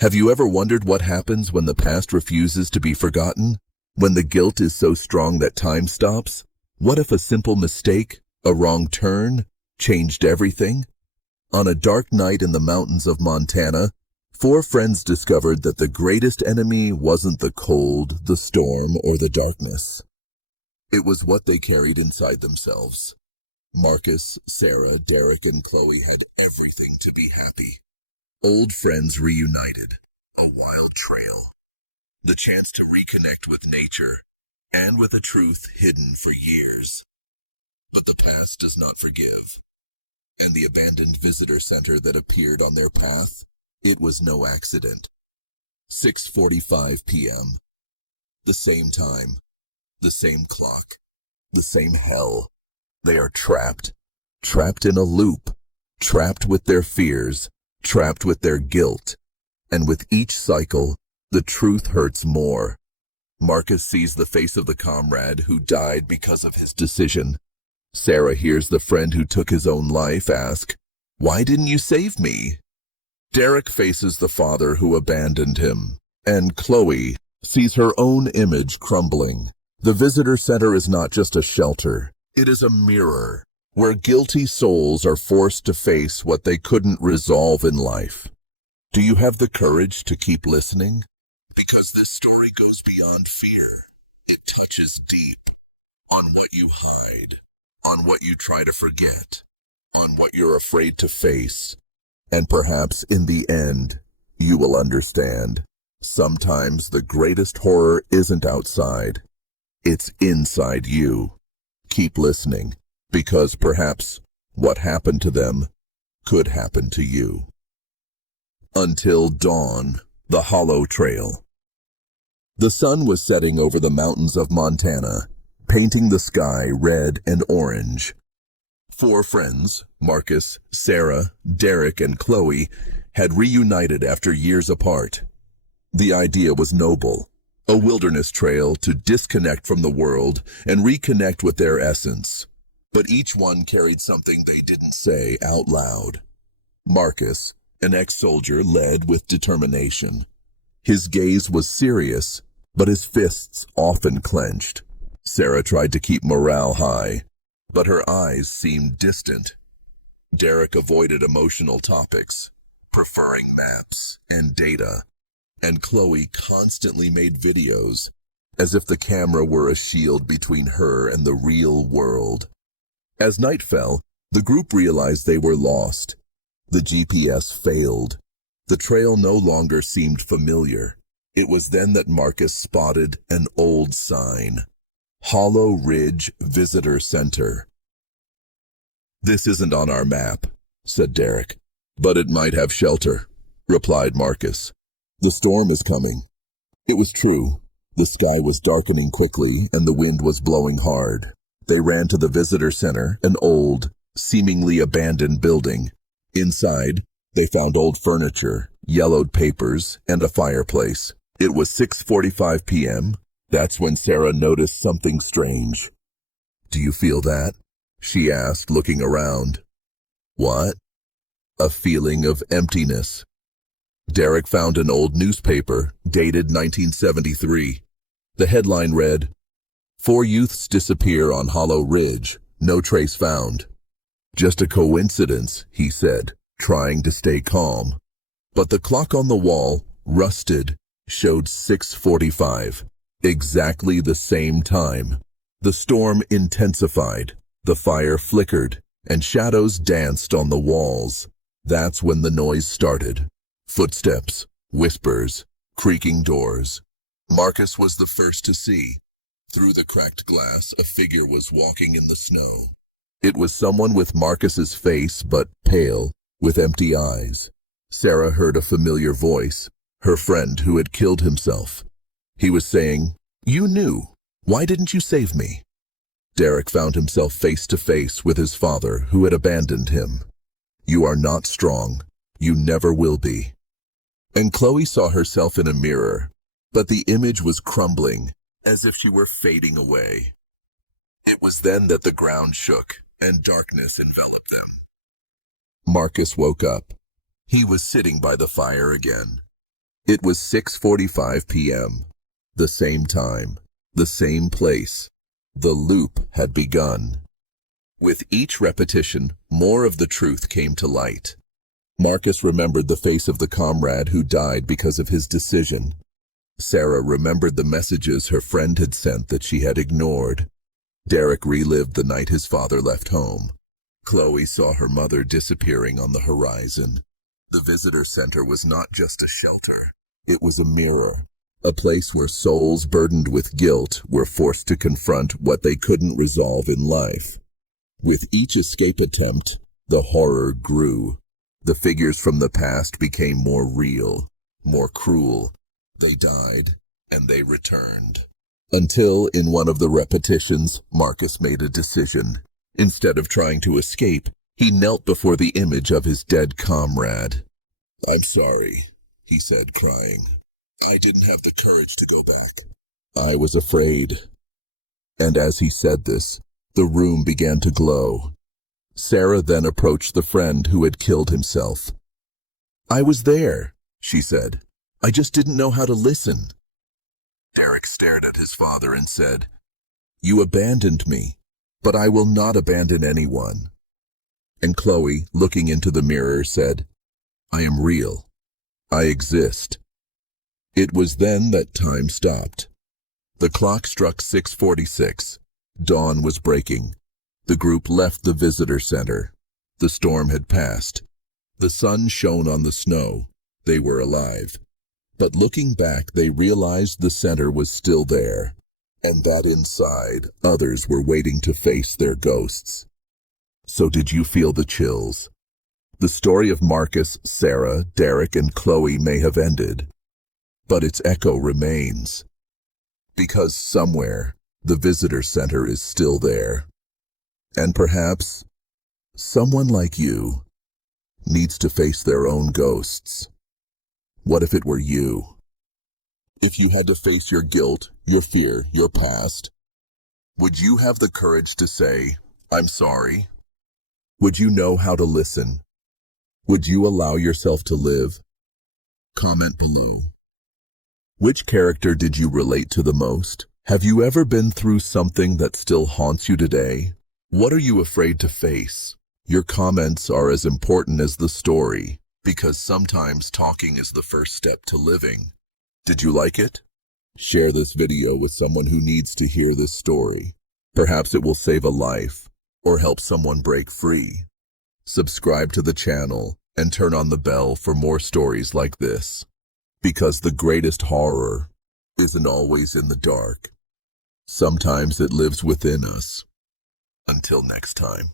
Have you ever wondered what happens when the past refuses to be forgotten? When the guilt is so strong that time stops? What if a simple mistake, a wrong turn, changed everything? On a dark night in the mountains of Montana, four friends discovered that the greatest enemy wasn't the cold, the storm, or the darkness. It was what they carried inside themselves. Marcus, Sarah, Derek, and Chloe had everything to be happy. Old friends reunited, a wild trail, the chance to reconnect with nature and with a truth hidden for years. But the past does not forgive, and the abandoned visitor center that appeared on their path, it was no accident. 6:45 p.m. The same time, the same clock, the same hell. They are trapped in a loop, trapped with their fears, trapped with their guilt. And with each cycle, the truth hurts more. Marcus sees the face of the comrade who died because of his decision. Sarah hears the friend who took his own life ask, "Why didn't you save me?" Derek faces the father who abandoned him, and Chloe sees her own image crumbling. The visitor center is not just a shelter, it is a mirror, where guilty souls are forced to face what they couldn't resolve in life. Do you have the courage to keep listening? Because this story goes beyond fear. It touches deep on what you hide, on what you try to forget, on what you're afraid to face. And perhaps in the end, you will understand. Sometimes the greatest horror isn't outside. It's inside you. Keep listening, because perhaps what happened to them could happen to you. Until dawn, the Hollow Trail. The sun was setting over the mountains of Montana, painting the sky red and orange. Four friends, Marcus, Sarah, Derek, and Chloe, had reunited after years apart. The idea was noble, a wilderness trail to disconnect from the world and reconnect with their essence. But each one carried something they didn't say out loud. Marcus, an ex-soldier, led with determination. His gaze was serious, but his fists often clenched. Sarah tried to keep morale high, but her eyes seemed distant. Derek avoided emotional topics, preferring maps and data, and Chloe constantly made videos, as if the camera were a shield between her and the real world. As night fell, the group realized they were lost. The GPS failed. The trail no longer seemed familiar. It was then that Marcus spotted an old sign. Hollow Ridge Visitor Center. "This isn't on our map," said Derek. "But it might have shelter," replied Marcus. "The storm is coming." It was true. The sky was darkening quickly and the wind was blowing hard. They ran to the visitor center, an old, seemingly abandoned building. Inside, they found old furniture, yellowed papers, and a fireplace. It was 6:45 p.m. That's when Sarah noticed something strange. "Do you feel that?" she asked, looking around. "What?" "A feeling of emptiness." Derek found an old newspaper, dated 1973. The headline read, "4 youths disappear on Hollow Ridge, no trace found." "Just a coincidence," he said, trying to stay calm. But the clock on the wall, rusted, showed 6:45, exactly the same time. The storm intensified, the fire flickered, and shadows danced on the walls. That's when the noise started. Footsteps, whispers, creaking doors. Marcus was the first to see. Through the cracked glass, a figure was walking in the snow. It was someone with Marcus's face, but pale, with empty eyes. Sarah heard a familiar voice, her friend who had killed himself. He was saying, "You knew. Why didn't you save me?" Derek found himself face to face with his father who had abandoned him. "You are not strong. You never will be." And Chloe saw herself in a mirror, but the image was crumbling, as if she were fading away. It was then that the ground shook and darkness enveloped them. Marcus woke up. He was sitting by the fire again. It was 6:45 p.m. The same time, the same place. The loop had begun. With each repetition, more of the truth came to light. Marcus remembered the face of the comrade who died because of his decision. Sarah remembered the messages her friend had sent that she had ignored. Derek relived the night his father left home. Chloe saw her mother disappearing on the horizon. The visitor center was not just a shelter. It was a mirror, a place where souls burdened with guilt were forced to confront what they couldn't resolve in life. With each escape attempt, the horror grew. The figures from the past became more real, more cruel. They died, and they returned. Until, in one of the repetitions, Marcus made a decision. Instead of trying to escape, he knelt before the image of his dead comrade. "I'm sorry," he said, crying. "I didn't have the courage to go back. I was afraid." And as he said this, the room began to glow. Sarah then approached the friend who had killed himself. "I was there," she said. "I just didn't know how to listen." Derek stared at his father and said, "You abandoned me, but I will not abandon anyone." And Chloe, looking into the mirror, said, "I am real. I exist." It was then that time stopped. The clock struck 6:46. Dawn was breaking. The group left the visitor center. The storm had passed. The sun shone on the snow. They were alive. But looking back, they realized the center was still there, and that inside, others were waiting to face their ghosts. So did you feel the chills? The story of Marcus, Sarah, Derek, and Chloe may have ended, but its echo remains. Because somewhere, the visitor center is still there. And perhaps, someone like you needs to face their own ghosts. What if it were you? If you had to face your guilt, your fear, your past, would you have the courage to say, "I'm sorry"? Would you know how to listen? Would you allow yourself to live? Comment below. Which character did you relate to the most? Have you ever been through something that still haunts you today? What are you afraid to face? Your comments are as important as the story, because sometimes talking is the first step to living. Did you like it? Share this video with someone who needs to hear this story. Perhaps it will save a life or help someone break free. Subscribe to the channel and turn on the bell for more stories like this. Because the greatest horror isn't always in the dark. Sometimes it lives within us. Until next time.